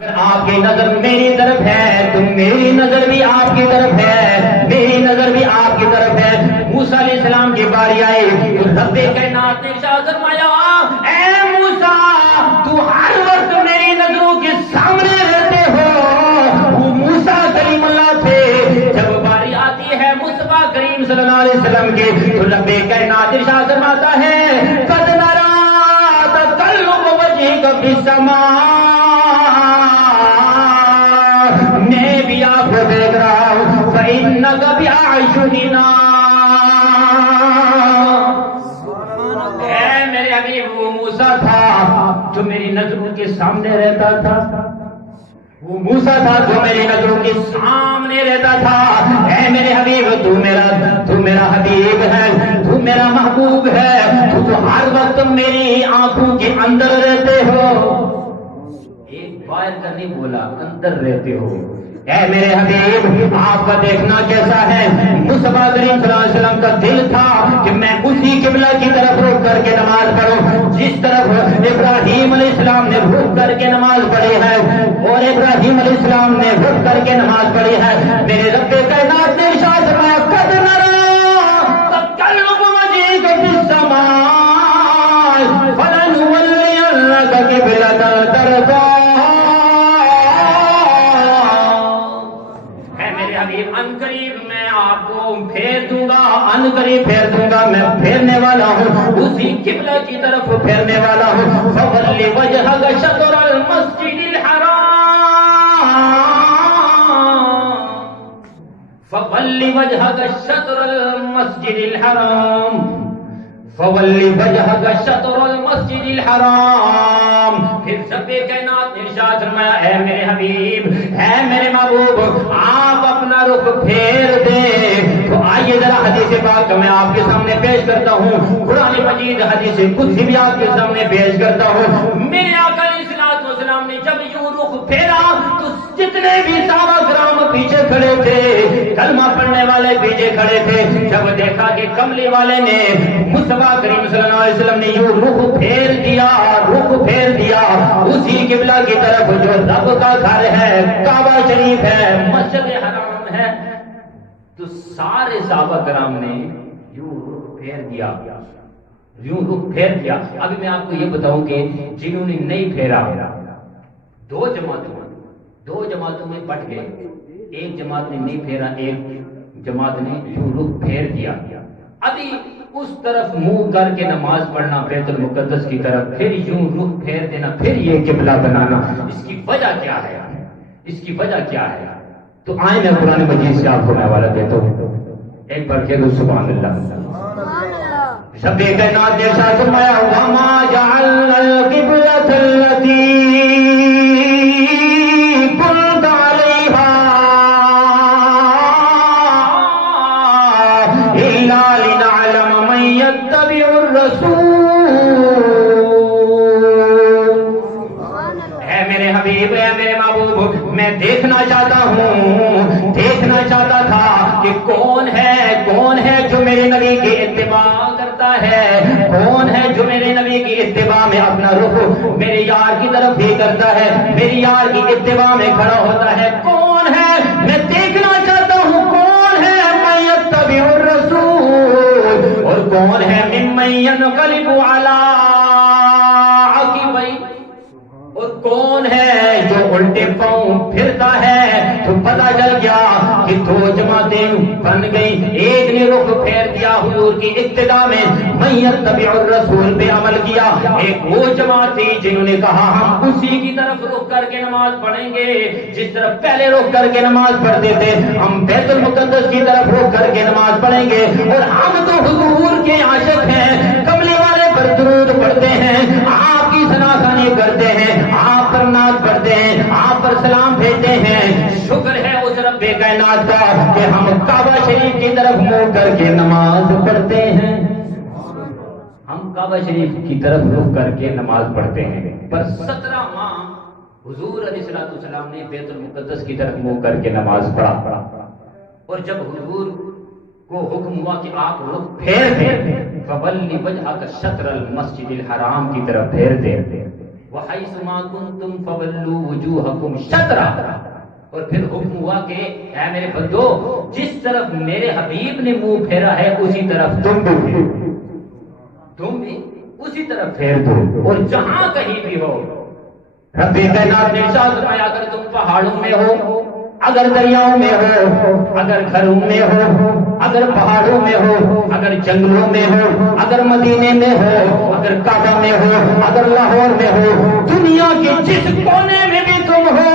آپ کی نظر میری طرف ہے تو میری نظر بھی آپ کی طرف ہے، میری نظر بھی آپ کی طرف ہے۔ موسیٰ علیہ السلام کی باری آئی تو رب کائنات نے ارشاد فرمایا، اے موسیٰ تو ہر وقت میری نظروں کے سامنے رہتے ہو۔ وہ موسیٰ کلیم اللہ تھے، جب باری آتی ہے مصطفیٰ کریم صلی اللہ علیہ وسلم کی تو رب کائنات ارشاد فرماتا ہے، قد نرا تقلب وجهك فی السماء، میں بھی آپ کو دیکھ رہا ہوں، فَإِنَّكَ بِأَعْيُنِنَا۔ اے میرے حبیب، وہ موسیٰ تھا جو میری نظروں کے سامنے رہتا تھا، وہ موسیٰ تھا جو میری نظروں کے سامنے رہتا تھا۔ اے میرے حبیب، تو میرا حبیب ہے، تو میرا محبوب ہے، تو ہر وقت میری آنکھوں کے اندر رہتے ہو۔ ایک باہر کا نہیں بولا، اندر رہتے ہو۔ اے میرے حبیب، آپ کا دیکھنا کیسا ہے؟ مصطفیٰ کریم صلی اللہ علیہ وسلم کا دل تھا کہ میں اسی قبلہ کی طرف رخ کر کے نماز پڑھوں جس طرف ابراہیم علیہ السلام نے رخ کر کے نماز پڑھی ہے، اور ابراہیم علیہ السلام نے رخ کر کے نماز پڑھی ہے۔ میرے رب کائنات نے ارشاد فرمایا، قد نرا تقلب وجهك في السماء فلنولينك قبلة ترضاها۔ ان قریب میں آپ کو پھیر دوں گا، ان قریب پھیر دوں گا، میں پھیرنے والا ہوں، اسی قبلہ کی طرف پھیرنے والا ہوں۔ فَوَلِّ وَجْهَكَ شَطْرَ الْمَسْجِدِ الْحَرَامِ، فَوَلِّ وَجْهَكَ شَطْرَ الْمَسْجِدِ الْحَرَامِ، فَوَلِّ وَجْهَكَ شَطْرَ الْمَسْجِدِ الْحَرَامِ۔ پھر سب کائنات نے ارشاد فرمایا، اے میرے حبیب، اے میرے محبوب، آپ اپنا رخ پھیر دیں۔ تو آئیے ذرا حدیث پاک میں آپ کے سامنے پیش کرتا ہوں، قرآن مجید حدیث قدسی بھی آپ کے سامنے پیش کرتا ہوں۔ میرے آقا علیہ السلام نے جب یوں رخ پھیرا تو جتنے بھی صحابہ کرام پیچھے کھڑے تھے، کلمہ پڑھنے والے پیچھے کھڑے تھے، جب دیکھا کہ کملی والے نے مصطفیٰ کریم صلی اللہ علیہ وسلم نے یوں رخ پھیر دیا اسی قبلہ کی طرف جو رب کا گھر ہے، کعبہ شریف ہے، مسجد حرام ہے، تو سارے صحابہ کرام نے یوں رخ پھیر دیا، یوں رخ پھیر دیا۔ ابھی میں آپ کو یہ بتاؤں کہ جنہوں نے نہیں پھیرا، دو جماعتوں میں بٹ گئے، ایک جماعت نے نہیں پھیرا، ایک جماعت نے یوں رخ پھیر دیا۔ ابھی اس طرف منہ کر کے نماز پڑھنا بیت المقدس کی طرف، پھر یوں رخ پھیر دینا، پھر یہ قبلہ بنانا، اس کی وجہ کیا ہے؟ اس کی وجہ کیا ہے؟ تو آئیں میں قرآن مجید سے آپ کو میں حوالہ دیتا ہوں، ایک بار کہہ دو سبحان اللہ۔ سب کائنات نے ارشاد فرمایا، وَمَا جَعَلْنَا الْقِبْلَةَ الَّتِي كُنْتَ عَلَيْهَا إِلَّا لِنَعْلَمَ مَن يَتَّبِعُ الرَّسُولَ۔ اے میرے حبیب، اے میرے محبوب، میں دیکھنا چاہتا تھا کہ کون ہے جو میرے نبی کی اتباع کرتا ہے، کون ہے جو میرے نبی کی اتباع میں اپنا رخ میرے یار کی طرف بھی کرتا ہے، میری یار کی اتباع میں کھڑا ہوتا ہے، کون ہے؟ میں دیکھنا چاہتا ہوں کون ہے من یتبع الرسول، اور کون ہے ممن ینقلب علی عقبیہ، اور کون ہے جو الٹے پاؤں پھرتا ہے۔ تو پتہ چل گیا کہ دو جماعتیں بن گئی، ایک نے رخ پھیر دیا حضور کی ابتدا میں، من یتبع الرسول پہ عمل کیا، ایک وہ جماعت تھی جنہوں نے کہا ہم اسی کی طرف رخ کر کے نماز پڑھیں گے جس طرف پہلے رخ کر کے نماز پڑھتے تھے، ہم بیت المقدس کی طرف رخ کر کے نماز پڑھیں گے، اور ہم تو حضور کے عاشق ہیں، کملی والے پر درود پڑھتے ہیں، آپ کی ثناء کرتے ہیں، آپ پر نعت پڑھتے ہیں، آپ پر سلام بھیجتے ہیں۔ شکر ہے اس رب کائنات کا کہ ہم کعبہ شریف کی طرف منہ کر کے نماز پڑھتے ہیں، ہم کعبہ شریف کی طرف رخ کر کے نماز پڑھتے ہیں۔ پر 17 ماہ حضور علیہ السلام نے بیت المقدس کی طرف منہ کر کے نماز پڑھا، اور جب حضور کو حکم ہوا کہ آپ رخ پھیر دیں، فَوَلِّ وَجْهَكَ شَطْرَ الْمَسْجِدِ الْحَرَامِ کی طرف پھیر دیں، وَحَيْثُ مَا كُنْتُمْ فَوَلُّوا وُجُوهَكُمْ شَطْرَهُ. اور پھر حکم ہوا کہ اے میرے بندو جس طرف میرے حبیب نے منہ پھیرا ہے اسی طرف تم بھی اسی طرف پھیر دو. اور جہاں کہیں بھی ہو رب کائنات نے ارشاد فرمایا اگر تم پہاڑوں میں ہو، اگر دریاؤں میں ہو، اگر گھروں میں ہو، اگر پہاڑوں میں ہو، اگر جنگلوں میں ہو، اگر مدینے میں ہو، اگر کعبہ میں ہو، اگر لاہور میں ہو، دنیا کے جس کونے میں بھی تم ہو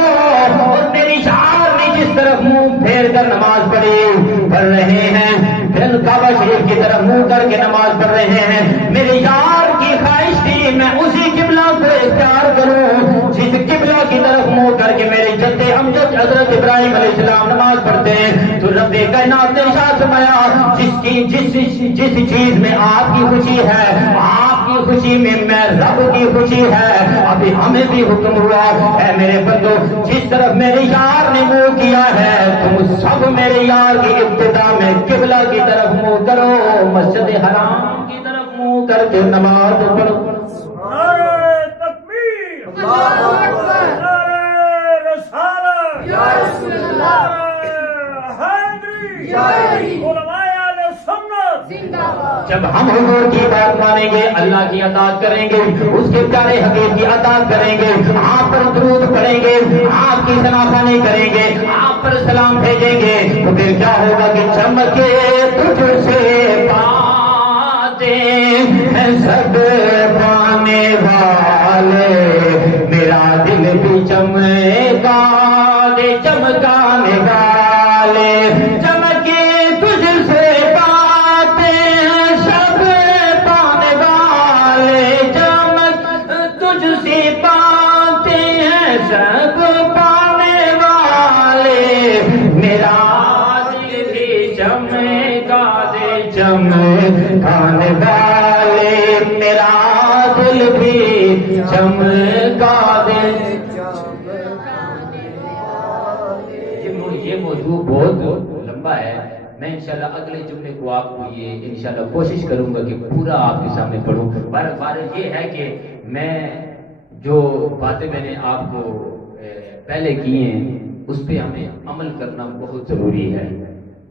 اور میری شعار نے جس طرف منہ پھیر کر نماز پڑھ رہے ہیں، پھر کعبہ شریف کی طرف منہ کر کے نماز پڑھ رہے ہیں، میرے یار کی خواہش تھی میں اسی قبلہ کو اختیار کروں جس قبلہ کی طرف منہ کر کے میرے جد امجد حضرت ابراہیم علیہ السلام نماز پڑھتے ہیں. تو رب کائنات نے ارشاد فرمایا جس چیز میں آپ کی خوشی ہے، آپ کی خوشی میں رب کی خوشی ہے. ابھی ہمیں بھی حکم ہوا ہے میرے بندو جس طرف میرے یار نے منہ کیا ہے تم سب میرے یار کی ابتدا میں قبلہ کی طرف منہ کرو، مسجد حرام کی طرف منہ کر کے نماز پڑھو. جب ہم حضور کی بات مانیں گے، اللہ کی اطاعت کریں گے، اس کے پیارے حبیب کی اطاعت کریں گے، آپ پر درود پڑھیں گے، آپ کی ثناخوانی کریں گے، آپ پر سلام بھیجیں گے، تو پھر کیا ہوگا کہ چمکے تجھ سے باتیں ہیں سب پانے والے، میرا دل بھی چمکا دے چمکانے والے. چمکانے والے میرا دل بھی چمکا دے. یہ موضوع بہت لمبا ہے، میں انشاءاللہ اگلے جمعے کو آپ کو یہ انشاءاللہ کوشش کروں گا کہ پورا آپ کے سامنے پڑھوں. بہرحال یہ ہے کہ میں جو باتیں میں نے آپ کو پہلے کی ہیں اس پہ ہمیں عمل کرنا بہت ضروری ہے.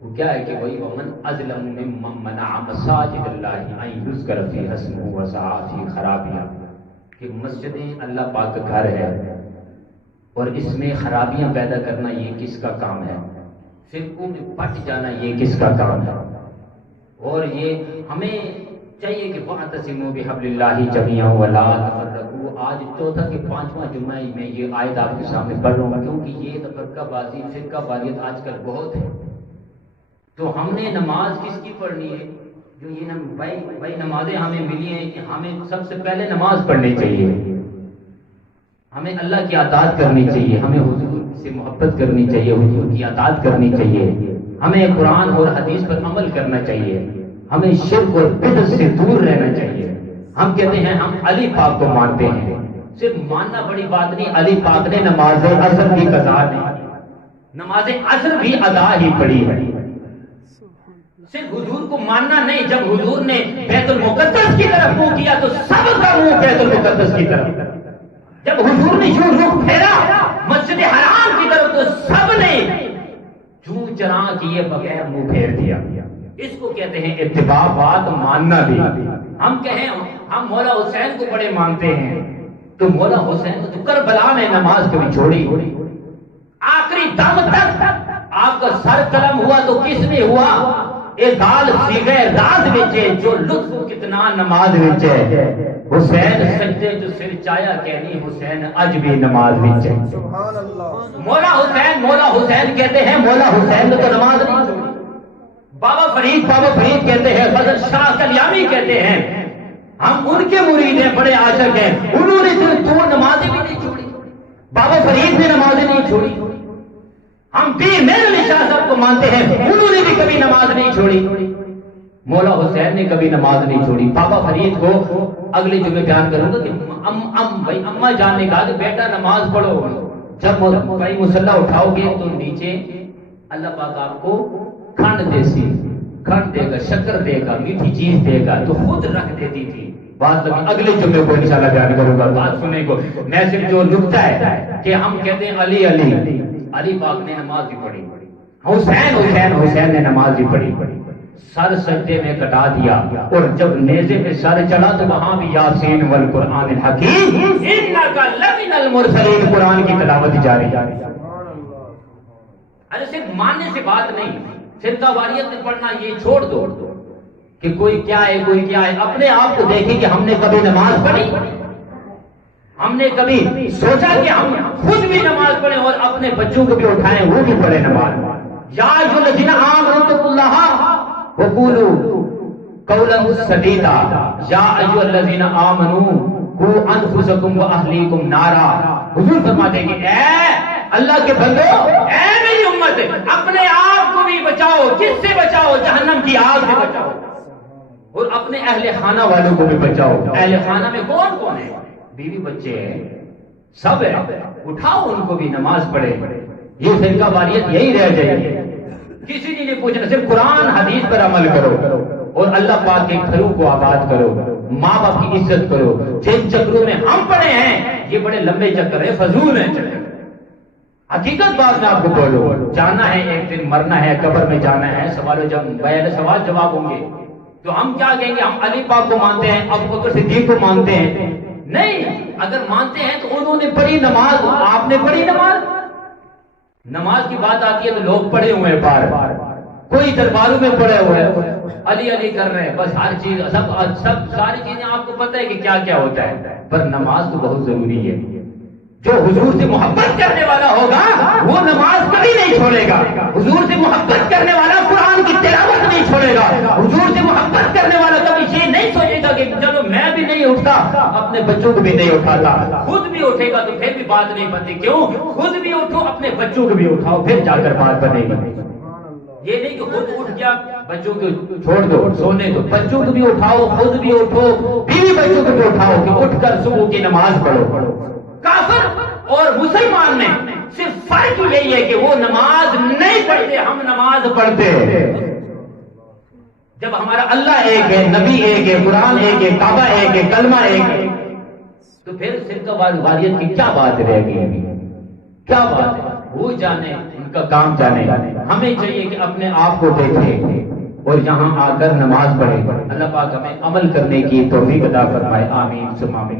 وہ کیا ہے کہ وہی ومن اظلم ممن منع مساجد اللہ ان یذکر فیہا اسمہ وسعی فی خرابیہا، کہ مسجدیں اللہ پاک کا گھر ہے اور اس میں خرابیاں پیدا کرنا یہ کس کا کام ہے، فرقوں میں پٹ جانا یہ کس کا کام ہے. اور یہ ہمیں چاہیے کہ وَاعْتَصِمُوا بِحَبْلِ اللَّهِ جَمِيعًا وَلَا تَفَرَّقُوا. آج چوتھا کہ پانچواں جمعہ میں یہ آیت آپ کے سامنے پڑھ رہا ہوں کیونکہ یہ تفرقہ بازی فرقہ باریت آج کل بہت ہے. تو ہم نے نماز کس کی پڑھنی ہے؟ جو یہ بھائی نمازیں ہمیں ملی ہیں کہ ہمیں سب سے پہلے نماز پڑھنی چاہیے، ہمیں اللہ کی اطاعت کرنی چاہیے، ہمیں حضور سے محبت کرنی چاہیے، حضور کی اطاعت کرنی چاہیے، ہمیں قرآن اور حدیث پر عمل کرنا چاہیے، ہمیں شرک اور بدعت سے دور رہنا چاہیے. ہم کہتے ہیں ہم علی پاک کو مانتے ہیں، صرف ماننا بڑی بات نہیں. علی پاک نے نماز عصر بھی قضا نہیں، نماز عصر بھی ادا ہی پڑھی ہے. صرف حضور کو ماننا نہیں، جب حضور نے بیت المقدس کی طرف منہ کیا تو سب کا منہ بیت المقدس کی طرف، جب حضور نے یوں رخ پھیرا مسجد حرام کی طرف تو سب نے چوں چراں کیے بغیر منہ پھیر دیا. اس کو کہتے ہیں اتباع، بات ماننا بھی. ہم کہیں ہم مولا حسین کو بڑے مانتے ہیں تو مولا حسین کو تو کربلا میں نماز کبھی چھوڑی، آخری دم تک آپ کا سر قلم ہوا تو کس میں ہوا؟ اے دال سیغے راز وچے جو لطف کتنا نماز وچے. حسین سجدے جو سر چایا کہنی حسین اج بھی نماز وچے. مولا حسین کہتے ہیں مولا حسین نے تو نماز نہیں چھوڑی. بابا فرید کہتے ہیں، حضرت شاہ کلیانی کہتے ہیں ہم ان کے مرید ہیں، بڑے عاشق ہیں، انہوں نے تو نمازیں بھی نہیں چھوڑی. بابا فرید نے نمازیں نہیں چھوڑی. ہم پیر میر علی شاہ صاحب کو مانتے ہیں، انہوں نے بھی کبھی نماز نہیں چھوڑی. مولا حسین نے کبھی نماز نہیں چھوڑی. بابا فرید کو اگلے جمعے بیان کروں گا کہ بھائی اماں جان نے کہا کہ بیٹا نماز پڑھو، جب بھائی مصلی اٹھاؤ گے تو نیچے اللہ پاک آپ کو کھنڈ دے گا، شکر دے گا، میٹھی چیز دے گا. تو خود رکھ دیتی تھی. بات اگلے جمعے کو انشاءاللہ بیان کروں گا، بات سننے کو۔ میں صرف جو نکتہ ہے کہ ہم کہتے ہیں علی علی، علی پاک نے نماز بھی پڑھی، حسین حسین حسین نے نماز بھی پڑھی، سر سجدے میں کٹا دیا، اور جب نیزے پہ سر چڑھا تو وہاں بھی یاسین والقرآن الحکیم انک لمن المرسلین قرآن کی تلاوت جاری۔ ارے صرف ماننے سے بات نہیں، فرقہ واریت میں پڑھنا یہ چھوڑ دو کہ کوئی کیا ہے کوئی کیا ہے، اپنے آپ کو دیکھیں کہ ہم نے کبھی نماز پڑھی، ہم نے کبھی سوچا کہ ہم خود بھی نماز پڑھیں اور اپنے بچوں کو بھی اٹھائیں وہ بھی پڑھیں نماز۔ یا ایھا الذین آمنوا اتقوا اللہ وقولوا قولا سدیدا، یا ایھا الذین آمنوا قوا انفسکم واہلیکم نارا۔ حضور فرماتے ہیں کہ اے اللہ کے بندو، اے میری امت، اپنے آپ کو بھی بچاؤ، کس سے بچاؤ؟ جہنم کی آگ سے بچاؤ، اور اپنے اہل خانہ والوں کو بھی بچاؤ۔ اہل خانہ میں کون کون ہے؟ بیوی بچے ہیں، سب ہے، اٹھاؤ ان کو بھی نماز پڑھے۔ یہ فرقہ واریت یہی رہ جائے گی، کسی نے نہیں پوچھنا، صرف قرآن حدیث پر عمل کرو اور اللہ پاک کے گھروں کو آباد کرو، ماں باپ کی عزت کرو۔ جن چکروں میں ہم پڑے ہیں یہ بڑے لمبے چکر ہیں، فضول ہیں چکر۔ حقیقت بات میں آپ کو بولو، جانا ہے ایک دن، مرنا ہے، قبر میں جانا ہے، سوال جواب ہوں گے، تو ہم کیا کہیں گے؟ ہم علی پاک کو مانتے ہیں، ابو بکر صدیق کو مانتے ہیں؟ نہیں، اگر مانتے ہیں تو انہوں نے پڑھی نماز، آپ نے پڑھی نماز؟ نماز کی بات آتی ہے تو لوگ پڑھے ہوئے ہیں بار بار، کوئی درباروں میں پڑھے ہوئے ہیں، علی علی کر رہے ہیں، بس ہر چیز سب ساری چیزیں آپ کو پتہ ہے کہ کیا کیا ہوتا ہے، پر نماز تو بہت ضروری ہے۔ جو حضور سے محبت کرنے والا ہوگا وہ نماز کبھی نہیں چھوڑے گا، حضور سے محبت کرنے والا قرآن کی تلاوت نہیں چھوڑے گا، حضور سے محبت کرنے والا کبھی یہ نہیں سوچے گا کہ چلو میں بھی نہیں اٹھتا اپنے بچوں کو بھی نہیں اٹھاتا، خود بھی اٹھے گا تو پھر بھی بات نہیں بنتی۔ کیوں؟ خود بھی اٹھو، اپنے بچوں کو بھی اٹھاؤ، پھر جا کر بات بنے گی۔ یہ نہیں کہ خود اٹھ گیا بچوں کو چھوڑ دو، سونے دو، بچوں کو بھی اٹھاؤ، خود بھی اٹھو، بیوی بچوں کو بھی اٹھاؤ کہ اٹھ کر صبح کی نماز پڑھو۔ کافر اور مسلمان میں صرف فرق یہی ہے کہ وہ نماز نہیں پڑھتے، ہم نماز پڑھتے ہیں۔ جب ہمارا اللہ ایک ہے، نبی ایک ہے، قرآن ایک ہے، کعبہ ایک ہے، کلمہ ایک ہے، تو پھر فرقہ واریت کی کیا بات رہ گئی؟ کیا بات ہے؟ وہ جانے، ان کا کام جانے۔ ہمیں چاہیے کہ اپنے آپ کو دیکھیں اور یہاں آ کر نماز پڑھیں۔ اللہ پاک ہمیں عمل کرنے کی توفیق عطا فرمائے، آمین ثم آمین۔